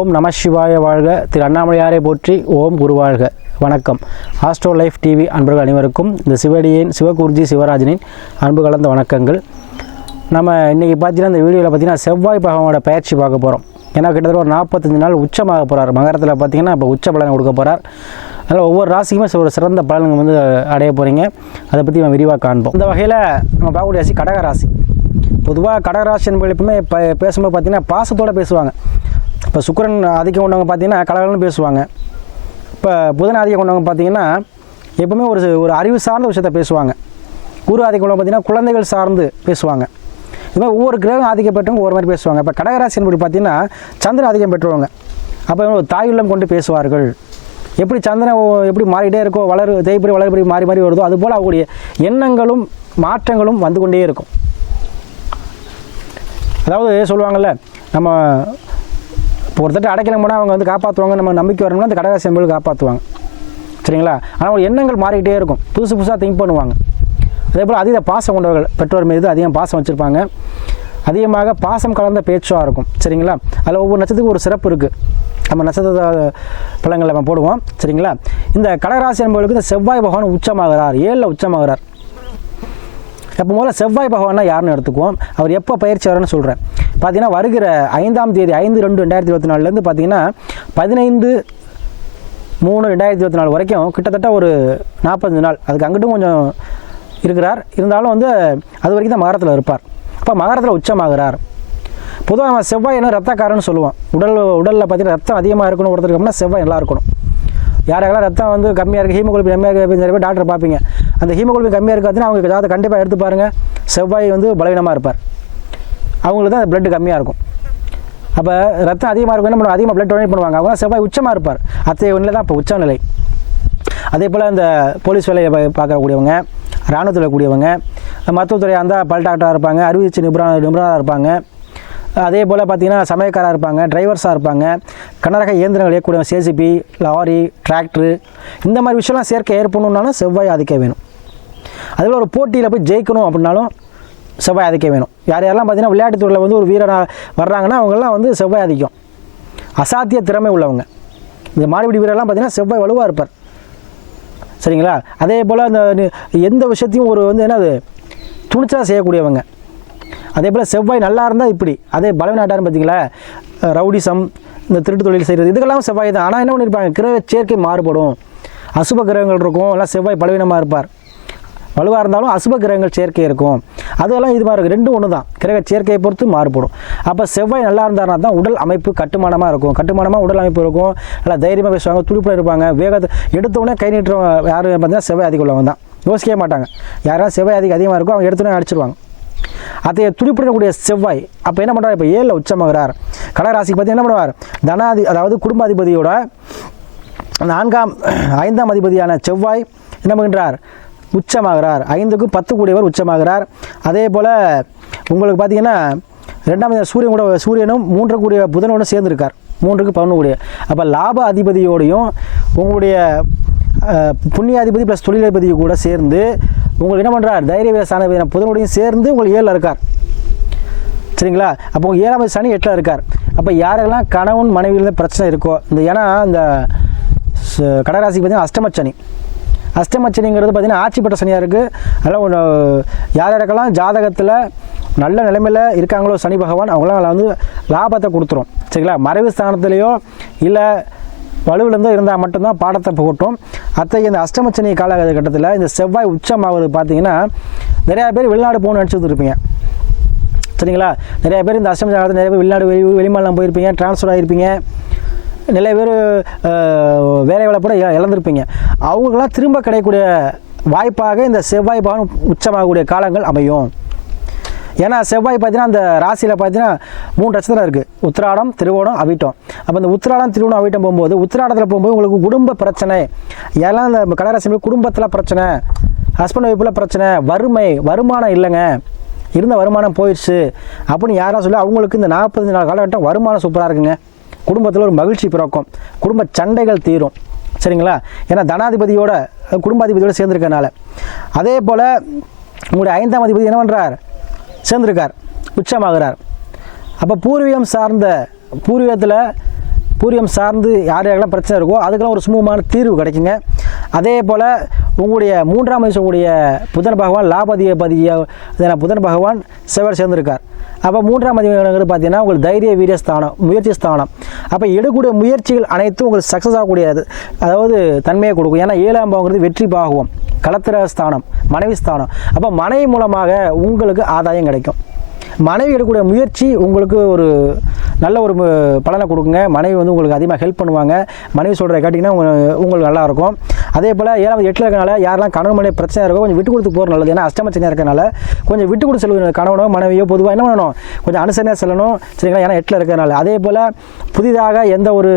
ஓம் நம சிவாய வாழ்க. திரு அண்ணாமலையாரை போற்றி ஓம் குருவாழ்க வணக்கம். ஆஸ்ட்ரோ லைஃப் டிவி அன்பர்கள் அனைவருக்கும் இந்த சிவடியின் சிவகுருஜி சிவராஜனின் அன்பு கலந்த வணக்கங்கள். நம்ம இன்றைக்கி பார்த்தீங்கன்னா இந்த வீடியோவில் பார்த்தீங்கன்னா செவ்வாய் பகவானோட பயிற்சி பார்க்க போகிறோம் ஏன்னா கிட்டத்தட்ட ஒரு நாற்பத்தஞ்சு நாள் உச்சமாக போகிறார் மகரத்தில் பார்த்தீங்கன்னா இப்போ உச்ச பலன் கொடுக்க போகிறார் அதனால் ஒவ்வொரு ராசிக்குமே ஒரு சிறந்த பலன்கள் வந்து அடைய போகிறீங்க அதை பற்றி நம்ம விரிவாக காண்போம். இந்த வகையில் நம்ம பார்க்கக்கூடிய ராசி கடக ராசி. பொதுவாக கடகராசி என்பது எப்பவுமே பேசும்போது பார்த்தீங்கன்னா பாசத்தோடு பேசுவாங்க. இப்போ சுக்கிரன் ஆதிக்கம் கொண்டவங்க பார்த்தீங்கன்னா கலகலன்னு பேசுவாங்க. இப்போ புதன் ஆதிக்கம் கொண்டவங்க பார்த்தீங்கன்னா எப்பவுமே ஒரு ஒரு அறிவு சார்ந்த விஷயத்த பேசுவாங்க. குரு ஆதிக்கம் கொண்டவங்க பார்த்தீங்கன்னா குழந்தைகள் சார்ந்து பேசுவாங்க. இது மாதிரி ஒவ்வொரு கிரகம் ஆதிக்கம் பெற்றவங்க ஒவ்வொரு மாதிரி பேசுவாங்க. இப்போ கடகராசி என்பது பார்த்தீங்கன்னா சந்திரன் ஆதிக்கம் பெற்றவங்க. அப்போ ஒரு தாயுள்ளம் கொண்டு பேசுவார்கள். எப்படி சந்திரன் எப்படி மாறிக்கிட்டே இருக்கோ வளர் தேய்ப்படி வளர்படி மாறி மாறி வருதோ அதுபோல் அவங்களுடைய எண்ணங்களும் மாற்றங்களும் வந்து கொண்டே இருக்கும். அதாவது சொல்லுவாங்கள்ல நம்ம இப்போ ஒருத்தட்ட அடைக்கலம் போனால் அவங்க வந்து காப்பாற்றுவாங்க நம்ம நம்பிக்கை வரணும்னா அந்த கடகாசி என்பது காப்பாற்றுவாங்க சரிங்களா? ஆனால் அவங்க எண்ணங்கள் மாறிக்கிட்டே இருக்கும். புதுசு புதுசாக திங்க் பண்ணுவாங்க. அதே போல் அதிக பாசம் கொண்டவர்கள் பெற்றோர் மீது அதிகம் பாசம் வச்சுருப்பாங்க. அதிகமாக பாசம் கலந்த பேச்சாக இருக்கும். சரிங்களா? அதில் ஒவ்வொரு நட்சத்திரத்துக்கு ஒரு சிறப்பு இருக்குது நம்ம நட்சத்திர பழங்களை நம்ம போடுவோம். சரிங்களா? இந்த கடகராசி என்பவர்களுக்கு இந்த செவ்வாய் பகவான் உச்சமாகிறார். ஏழில் உச்சமாகிறார். அப்போ முதல்ல செவ்வாய் பகவான்னா யாருன்னு எடுத்துக்குவோம். அவர் எப்போ பயிற்சி வரேன்னு சொல்கிறேன் பார்த்தீங்கன்னா வருகிற ஐந்தாம் தேதி ஐந்து ரெண்டு ரெண்டாயிரத்தி இருபத்தி நாலுலேருந்து பார்த்தீங்கன்னா பதினைந்து மூணு ரெண்டாயிரத்தி இருபத்தி நாலு வரைக்கும் கிட்டத்தட்ட ஒரு நாற்பத்தஞ்சு நாள். அதுக்கு அங்கிட்டும் கொஞ்சம் இருக்கிறார். இருந்தாலும் வந்து அது வரைக்கும் தான் மகரத்தில் இருப்பார். அப்போ மகரத்தில் உச்சமாகிறார். பொதுவாக நம்ம செவ்வாய் என்ன ரத்தக்காரன்னு சொல்லுவோம். உடல் உடலில் பார்த்தீங்கன்னா ரத்தம் அதிகமாக இருக்கணும் ஒருத்தருக்கு அப்படின்னா செவ்வாய் நல்லா இருக்கணும். யாரெல்லாம் ரத்தம் வந்து கம்மியாக இருக்குது ஹீமோகுளோபின் கம்மியாக இருக்குது நிறைய பேர் டாக்டர் பார்ப்பீங்க. அந்த ஹீமோகுளோபின் கம்மியாக இருக்காதுன்னா அவங்க ஜாதகம் கண்டிப்பாக எடுத்து பாருங்கள் செவ்வாய் வந்து பலவீனமாக இருப்பார். அவங்களுக்கு தான் பிளட் கம்மியாக இருக்கும். அப்போ ரத்தம் அதிகமாக இருக்கும் என்ன பண்ணுவோம் அதிகமாக பிளட் டொனேட் பண்ணுவாங்க. அவங்க செவ்வாய் உச்சமாக இருப்பார். அத்தைய ஒன்றில் தான் இப்போ உச்சநிலை. அதே போல் இந்த போலீஸ் வேலையை பார்க்கக்கூடியவங்க இராணுவத்தில் இருக்கக்கூடியவங்க மருத்துவத்துறையாக இருந்தால் பல் டாக்டராக இருப்பாங்க அறுவை நிபுணர் நிபுணராக இருப்பாங்க. அதே போல் பார்த்தீங்கன்னா சமயக்காராக இருப்பாங்க டிரைவர்ஸாக இருப்பாங்க கனரக இயந்திரங்கள் இயக்கக்கூடிய சேசிபி லாரி டிராக்டரு இந்த மாதிரி விஷயம்லாம் சேர்க்க ஏற்படணுன்னாலும் செவ்வாய் அதிக்க வேணும். அதில் ஒரு போட்டியில் போய் ஜெயிக்கணும் அப்படின்னாலும் செவ்வாய் ஆதிக்கம் வேணும். யார் யாரெல்லாம் பார்த்தீங்கன்னா விளையாட்டுத்துறையில் வந்து ஒரு வீரனாக வர்றாங்கன்னா அவங்கெல்லாம் வந்து செவ்வாய் ஆதிக்கம். அசாத்திய திறமை உள்ளவங்க. இந்த மாடுபிடி வீரர்லாம் பார்த்தீங்கன்னா செவ்வாய் வலுவாக இருப்பார். சரிங்களா? அதே போல் அந்த எந்த விஷயத்தையும் ஒரு வந்து என்னது துணிச்சலாக செய்யக்கூடியவங்க. அதே போல் செவ்வாய் நல்லா இருந்தால் இப்படி. அதே பலவீனாட்டார்னு பார்த்தீங்களா? ரவுடிசம் இந்த திருட்டு தொழில் செய்கிறது இதுக்கெல்லாம் செவ்வாய் தான். ஆனால் என்ன பண்ணியிருப்பாங்க கிரக சேர்க்கை மாறுபடும். அசுப கிரகங்கள் இருக்கும். எல்லாம் செவ்வாய் பலவீனமாக இருப்பார். வலுவாக இருந்தாலும் அசுப கிரகங்கள் சேர்க்கை இருக்கும். அதெல்லாம் இது மாதிரி ரெண்டும் ஒன்று தான் கிரக சேர்க்கையை பொறுத்து மாறுபடும். அப்போ செவ்வாய் நல்லா இருந்தாருனா தான் உடல் அமைப்பு கட்டுமானமாக இருக்கும். கட்டுமானமாக உடல் அமைப்பு இருக்கும். நல்லா தைரியமாக பேசுவாங்க துடிப்பில் இருப்பாங்க. வேகத்தை எடுத்தோடனே கை நீட்டுறவங்க யார் பார்த்தீங்கன்னா செவ்வாய் அதிகம் உள்ளவங்க தான். யோசிக்கவே மாட்டாங்க. யாராவது செவ்வாய் அதிகம் அதிகமாக இருக்கும் அவங்க எடுத்தோடனே அடிச்சிருவாங்க. அதைய துடிப்பிடக்கூடிய செவ்வாய் அப்போ என்ன பண்ணுறார் இப்போ ஏழில் உச்சமாகிறார். கடகராசிக்கு பற்றி என்ன பண்ணுவார்? தனாதி அதாவது குடும்பாதிபதியோட நான்காம் ஐந்தாம் அதிபதியான செவ்வாய் என்ன பண்ணுறார் உச்சமாகிறார். ஐந்துக்கு பத்து கூடியவர் உச்சமாகிறார். அதே போல் உங்களுக்கு பார்த்தீங்கன்னா ரெண்டாம் சூரியன் கூட சூரியனும் மூன்று கூடிய புதனோட சேர்ந்துருக்கார். மூன்றுக்கு பதினொன்று கூடிய. அப்போ லாப அதிபதியோடையும் உங்களுடைய புண்ணியாதிபதி ப்ளஸ் தொழிலதிபதி கூட சேர்ந்து உங்களுக்கு என்ன பண்ணுறார் தைரிய வீர புதனோடையும் சேர்ந்து உங்களுக்கு ஏழில் இருக்கார். சரிங்களா? அப்போ உங்கள் ஏழாம் சனி எட்டில் இருக்கார். அப்போ யாரெல்லாம் கணவன் மனைவியில் பிரச்சனை இருக்கோ இந்த ஏன்னா இந்த ச- கடகராசிக்கு பார்த்தீங்கன்னா அஷ்டமச்சனிங்கிறது பார்த்தீங்கன்னா ஆட்சி பெற்ற சனியாக இருக்குது அதெல்லாம் ஒன்று யார் யாருக்கெல்லாம் ஜாதகத்தில் நல்ல நிலைமையில் இருக்காங்களோ சனி பகவான் அவங்களாம் வந்து லாபத்தை கொடுத்துரும். சரிங்களா? மறைவு ஸ்தானத்துலேயோ இல்லை வலுவிலேருந்தோ இருந்தால் மட்டும்தான் பாடத்தை புகட்டும். அத்தகைய இந்த அஷ்டமச்சனி காலகட்டத்தில் இந்த செவ்வாய் உச்சமாவது பார்த்தீங்கன்னா நிறையா பேர் வெளிநாடு போகணும்னு நினச்சிட்டு இருப்பீங்க. சரிங்களா? நிறைய பேர் இந்த அஷ்டமச்சனி காலத்தில் நிறைய பேர் வெளிநாடு வெளி வெளிமாநிலம் போயிருப்பீங்க ட்ரான்ஸ்ஃபர் ஆகிருப்பீங்க நிறைய பேர் வேலை வாய்ப்போட இழ- இழந்திருப்பீங்க. அவங்களுக்கெல்லாம் திரும்ப கிடைக்கக்கூடிய வாய்ப்பாக இந்த செவ்வாய் பவன் உச்சமாகக்கூடிய காலங்கள் அமையும். ஏன்னா செவ்வாய் பார்த்தீங்கன்னா அந்த ராசியில் பார்த்தீங்கன்னா மூணு நட்சத்திரம் இருக்குது உத்திராடம் திருவோணம் அவிட்டம். அப்போ இந்த உத்திராடம் திருவோணம் அவிட்டம் போகும்போது உத்திராடத்தில் போகும்போது உங்களுக்கு குடும்ப பிரச்சனை. எல்லாம் இந்த கடகராசி குடும்பத்தில் பிரச்சனை ஹஸ்பண்ட் ஒய்ஃபில் பிரச்சனை வறுமை வருமானம் இல்லைங்க. இருந்த வருமானம் போயிடுச்சு. அப்படின்னு யாராவது சொல்லி அவங்களுக்கு இந்த நாற்பத்தஞ்சு நாள் காலகட்டம் வருமானம் சூப்பராக இருக்குங்க. குடும்பத்தில் ஒரு மகிழ்ச்சி பிறக்கும். குடும்ப சண்டைகள் தீரும். சரிங்களா? ஏன்னா தனாதிபதியோட குடும்பாதிபதியோட சேர்ந்துருக்கனால. அதே போல் உங்களுடைய ஐந்தாம் அதிபதி என்ன பண்ணுறார் சேர்ந்திருக்கார். உச்சமாகிறார். அப்போ பூர்வீகம் சார்ந்த பூர்வீகத்தில் பூர்வீகம் சார்ந்து யார் யாரெல்லாம் பிரச்சனை இருக்கோ அதுக்கெல்லாம் ஒரு சுமூகமான தீர்வு கிடைக்குங்க. அதே போல் உங்களுடைய மூன்றாம் வயசுடைய புதன் பகவான் லாபதிய பதிய புதன் பகவான் செவர் சேர்ந்திருக்கார். அப்போ மூன்றாம் அதிபதிங்கிறது பார்த்தீங்கன்னா உங்களுக்கு தைரிய வீரிய ஸ்தானம் முயற்சி ஸ்தானம். அப்போ எடுக்கக்கூடிய முயற்சிகள் அனைத்தும் உங்களுக்கு சக்ஸஸ் ஆகக்கூடியது. அதாவது தன்மையை கொடுக்கும். ஏன்னா ஏழாம் பாவங்கிறது வெற்றி பாகுவம் கலத்திர ஸ்தானம் மனைவி ஸ்தானம். அப்போ மனைவி மூலமாக உங்களுக்கு ஆதாயம் கிடைக்கும். மனைவி எடுக்கக்கூடிய முயற்சி உங்களுக்கு ஒரு நல்ல ஒரு பலனை கொடுக்குங்க. மனைவி வந்து உங்களுக்கு அதிகமாக ஹெல்ப் பண்ணுவாங்க. மனைவி சொல்கிறத கேட்டிங்கன்னா உங்களுக்கு நல்லாயிருக்கும் அதே போல் ஏழாவது எட்டில் இருக்கனால யாரெல்லாம் கணவன் மனைவி பிரச்சனை இருக்கோ கொஞ்சம் விட்டு கொடுத்து போகிற நல்லது. ஏன்னா அஷ்டமச்சனையாக இருக்கனால கொஞ்சம் விட்டு கொடுத்து செல்வது கணவனோ மனைவியோ பொதுவாக என்ன பண்ணணும்? கொஞ்சம் அனுசரணையாக செல்லணும். சரிங்களா? ஏன்னா எட்டில் இருக்கிறனால அதே போல் புதிதாக எந்த ஒரு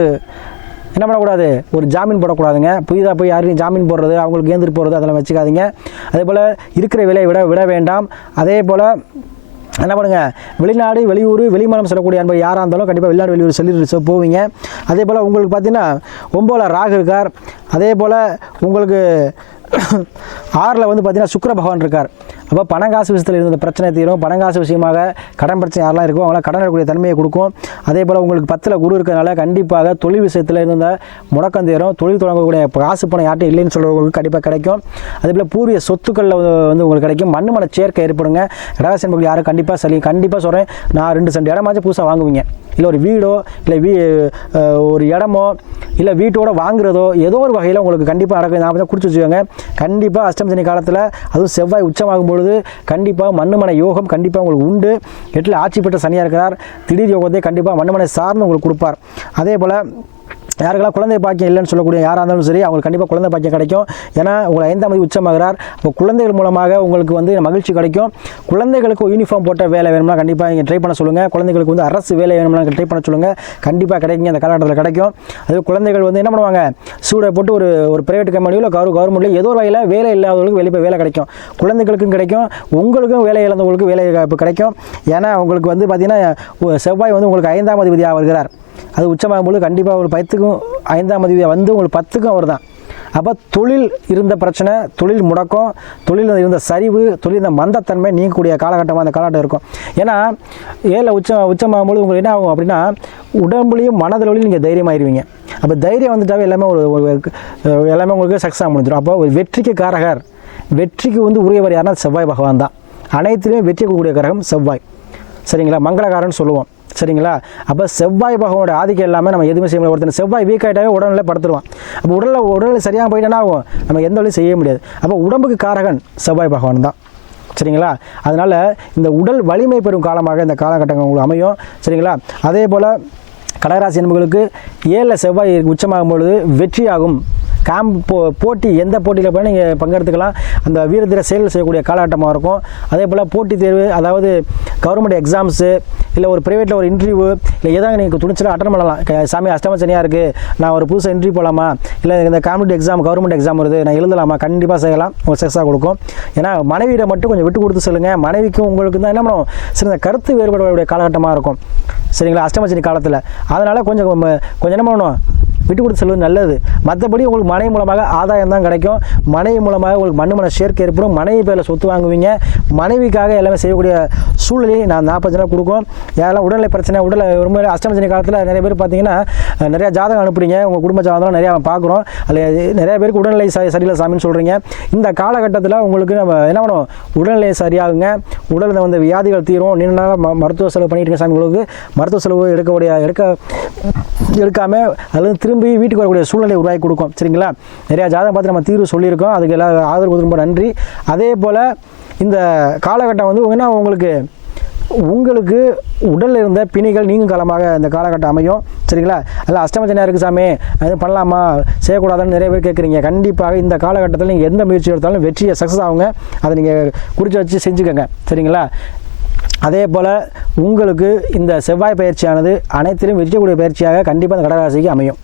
என்ன பண்ணக்கூடாது? ஒரு ஜாமீன் போடக்கூடாதுங்க. புதிதாக போய் யாரையும் ஜாமீன் போடுறது அவங்களுக்கு ஏந்திரி போடுறது அதெல்லாம் வச்சுக்காதீங்க. அதே போல் இருக்கிற விலையை விட விட வேண்டாம். அதே போல் என்ன பண்ணுங்கள் வெளிநாடு வெளியூர் வெளிமானம் செல்லக்கூடிய அன்பு யாராக இருந்தாலும் கண்டிப்பாக வெளிநாடு வெளியூர் சொல்லி போவீங்க. அதே போல் உங்களுக்கு பார்த்தீங்கன்னா ஒம்போல ராகு இருக்கார். அதே போல் உங்களுக்கு ஆறில் வந்து பார்த்தீங்கன்னா சுக்கர பகவான் இருக்கார். அப்போ பணங்காசு விஷயத்தில் இருந்த பிரச்சனை தீரும். பணங்காசு விஷயமாக கடன் பிரச்சனை யாரெல்லாம் இருக்கோ அவங்களாம் கடன் எடுக்கக்கூடிய தன்மையை கொடுக்கும். அதே போல் உங்களுக்கு பத்தில் குரு இருக்கிறனால கண்டிப்பாக தொழில் விஷயத்தில் இருந்த முடக்கம் தீரும். தொழில் தொடங்கக்கூடிய காசு பணம் யார்ட்டும் இல்லைன்னு சொல்கிறவங்களுக்கு கண்டிப்பாக கிடைக்கும். அதே போல் பூர்வீக சொத்துக்களில் வந்து உங்களுக்கு கிடைக்கும். மண் மன சேர்க்கை ஏற்படுங்க. ரகசிய மக்கள் யாரும் கண்டிப்பாக சரி கண்டிப்பாக சொல்கிறேன் நான் ரெண்டு சென்ட் இடமாச்சும் புதுசாக வாங்குவீங்க. இல்லை ஒரு வீடோ இல்லை வீ ஒரு இடமோ இல்லை வீட்டோட வாங்குறதோ ஏதோ ஒரு வகையில் உங்களுக்கு கண்டிப்பாக நடக்கும். நான் குறித்து வச்சுக்கோங்க. கண்டிப்பாக அஷ்டமசனி காலத்தில் அதுவும் செவ்வாய் உச்சமாகும் பொழுது கண்டிப்பாக மண்ணுமனை யோகம் கண்டிப்பாக உங்களுக்கு உண்டு. எட்டில் ஆட்சி பெற்ற சனியாக இருக்கிறார். திடீர் யோகத்தை கண்டிப்பாக மண்ணுமனை சார்ந்து உங்களுக்கு கொடுப்பார். அதே போல் யாருக்கெல்லாம் குழந்தை பாக்கியம் இல்லைன்னு சொல்லக்கூடிய யாராக இருந்தாலும் சரி அவங்களுக்கு கண்டிப்பாக குழந்தை பாக்கியம் கிடைக்கும். ஏன்னா உங்களை ஐந்தாம் தேதி உச்சமாகிறார். இப்போ குழந்தைகள் மூலமாக உங்களுக்கு வந்து மகிழ்ச்சி கிடைக்கும். குழந்தைகளுக்கு யூனிஃபார்ம் போட்ட வேலை வேணும்னா கண்டிப்பாக நீங்கள் ட்ரை பண்ண சொல்லுங்கள் குழந்தைகளுக்கு வந்து அரசு வேலை வேணும்னா ட்ரை பண்ண சொல்லுங்கள் கண்டிப்பாக கிடைக்குங்க அந்த காலகட்டத்தில் கிடைக்கும். அது குழந்தைகள் வந்து என்ன பண்ணுவாங்க? சூடை போட்டு ஒரு ஒரு ப்ரைவேட் கம்பெனியோ இல்லை கவர் கவர்மெண்ட்லையோ ஏதோ ஒரு வகையில் வேலை இல்லாதவங்களுக்கு வெளியே போய் வேலை கிடைக்கும். குழந்தைகளுக்கும் கிடைக்கும். உங்களுக்கும் வேலை இழந்தவங்களுக்கு வேலை வாய்ப்பு கிடைக்கும். ஏன்னா உங்களுக்கு வந்து பார்த்தீங்கன்னா செவ்வாய் வந்து உங்களுக்கு ஐந்தாம் அதிபதியாக வருகிறார். அது உச்சமாகும் பொழுது கண்டிப்பாக ஒரு பத்துக்கும் ஐந்தாம் அதிபதியாக வந்து உங்களுக்கு பத்துக்கும் அவர் தான் அப்போ தொழில் இருந்த பிரச்சனை தொழில் முடக்கம் தொழில் இருந்த சரிவு தொழில் இருந்த மந்தத்தன்மை நீங்கக்கூடிய காலகட்டமாக அந்த காலகட்டம் இருக்கும். ஏன்னா ஏழில் உச்சம் உச்சமாகும் பொழுது உங்களுக்கு என்ன ஆகும் அப்படின்னா உடம்புலையும் மனதளவுலையும் நீங்கள் தைரியமாயிருவீங்க. அப்போ தைரியம் வந்துட்டாவே எல்லாமே ஒரு எல்லாமே உங்களுக்கு சக்ஸஸ் முடிஞ்சிடும். அப்போ ஒரு வெற்றிக்கு காரகர் வெற்றிக்கு வந்து உரியவர் யாருன்னா செவ்வாய் பகவான் தான். அனைத்துலேயும் வெற்றி கொடுக்கக்கூடிய கிரகம் செவ்வாய். சரிங்களா? மங்களகாரன்னு சொல்லுவோம். சரிங்களா? அப்போ செவ்வாய் பகவானோட ஆதிக்கம் இல்லாமல் நம்ம எதுவுமே செய்ய முடியாது. ஒருத்தன் செவ்வாய் வீக் ஆகிட்டாவே உடல்நிலை படுத்துருவான். அப்போ உடலில் உடல் சரியாக போயிட்டேன்னா ஆகும்? நம்ம எந்த வழியும் செய்ய முடியாது. அப்போ உடம்புக்கு காரகன் செவ்வாய் பகவான் தான். சரிங்களா? அதனால் இந்த உடல் வலிமை பெறும் காலமாக இந்த காலகட்டங்கள் உங்களுக்கு அமையும். சரிங்களா? அதே போல் கடகராசி என்பவர்களுக்கு ஏழில் செவ்வாய் உச்சமாகும் பொழுது வெற்றியாகும். கேம்ப் போ போட்டி எந்த போட்டியில் போய் நீங்கள் பங்கெடுத்துக்கலாம். அந்த வீரதீர செயல் செய்யக்கூடிய காலகட்டமாக இருக்கும். அதே போல் போட்டித் தேர்வு அதாவது கவர்மெண்ட் எக்ஸாம்ஸு இல்லை ஒரு ப்ரைவேட்டில் ஒரு இன்டர்வியூ இல்லை ஏதாவது நீங்கள் துணிச்சலாக அட்டன் பண்ணலாம். சாமி அஷ்டம சனியாக இருக்குது நான் ஒரு புதுசாக இன்டர்வியூ போகலாமா இல்லை இந்த காம்படிட்டிவ் எக்ஸாம் கவர்மெண்ட் எக்ஸாம் வருது. நான் எழுதலாமா? கண்டிப்பாக செய்யலாம். ஒரு சக்ஸாக கொடுக்கும். ஏன்னா மனைவியிட மட்டும் கொஞ்சம் விட்டு கொடுத்து சொல்லுங்கள் மனைவிக்கும் உங்களுக்கு தான் என்ன பண்ணும்? சில கருத்து வேறுபாடுடைய காலகட்டமாக இருக்கும். சரிங்களா? அஷ்டமச்சனி காலத்தில். அதனால் கொஞ்சம் கொஞ்சம் என்ன பண்ணணும்? விட்டு கொடுத்து செல்வது நல்லது. மற்றபடி உங்களுக்கு மனைவி மூலமாக ஆதாயம் தான் கிடைக்கும். மனைவி மூலமாக உங்களுக்கு மண்ணு மன சேர்க்கை ஏற்படும். மனைவி பேரில் சொத்து வாங்குவீங்க. மனைவிக்காக எல்லாமே செய்யக்கூடிய சூழ்நிலையை நான் நாற்பது நாள் கொடுக்கும். யாரெல்லாம் உடல்நிலை பிரச்சனை உடல் ரொம்ப அஷ்டமச்சனி காலத்தில் நிறைய பேர் பார்த்தீங்கன்னா நிறையா ஜாதகம் அனுப்புறீங்க. உங்கள் குடும்ப ஜாதகம் நிறையா பார்க்குறோம் அதில் நிறைய பேருக்கு உடல்நிலை சரி சரியில்லை சாமின்னு சொல்கிறீங்க இந்த காலகட்டத்தில் உங்களுக்கு நம்ம என்ன பண்ணுவோம்? உடல்நிலை சரியாகுங்க. உடலில் வந்து வியாதிகள் தீரும். நீண்ட நாளா ம மருத்துவ செலவு பண்ணிட்டு இருக்க சாமி உங்களுக்கு மருத்துவ செலவு எடுக்கக்கூடிய எடுக்க எடுக்காமல் அதுலேருந்து திரும்ப வீட்டுக்கு வரக்கூடிய சூழ்நிலை உருவாக்கி கொடுக்கும். சரிங்களா? நிறையா ஜாதகம் பார்த்து நம்ம தீர்வு சொல்லியிருக்கோம். அதுக்கு எல்லா ஆதரவு ரொம்ப நன்றி. அதே போல் இந்த காலகட்டம் வந்து என்ன உங்களுக்கு உங்களுக்கு உடலில் இருந்த பிணிகள் நீங்கும் காலமாக இந்த காலகட்டம் அமையும். சரிங்களா? அதில் அஷ்டமச்சனையாக இருக்குது சாமி அது பண்ணலாமா? செய்யக்கூடாதுன்னு நிறைய பேர் கேட்குறீங்க. கண்டிப்பாக இந்த காலகட்டத்தில் நீங்கள் எந்த முயற்சி எடுத்தாலும் வெற்றியை சக்ஸஸ் ஆகுங்க. அதை நீங்கள் குறித்து வச்சு செஞ்சுக்கோங்க. சரிங்களா? அதே போல் உங்களுக்கு இந்த செவ்வாய் பயிற்சியானது அனைத்திலும் வெற்றியக்கூடிய பயிற்சியாக கண்டிப்பாக இந்த கடகராசிக்கு அமையும்.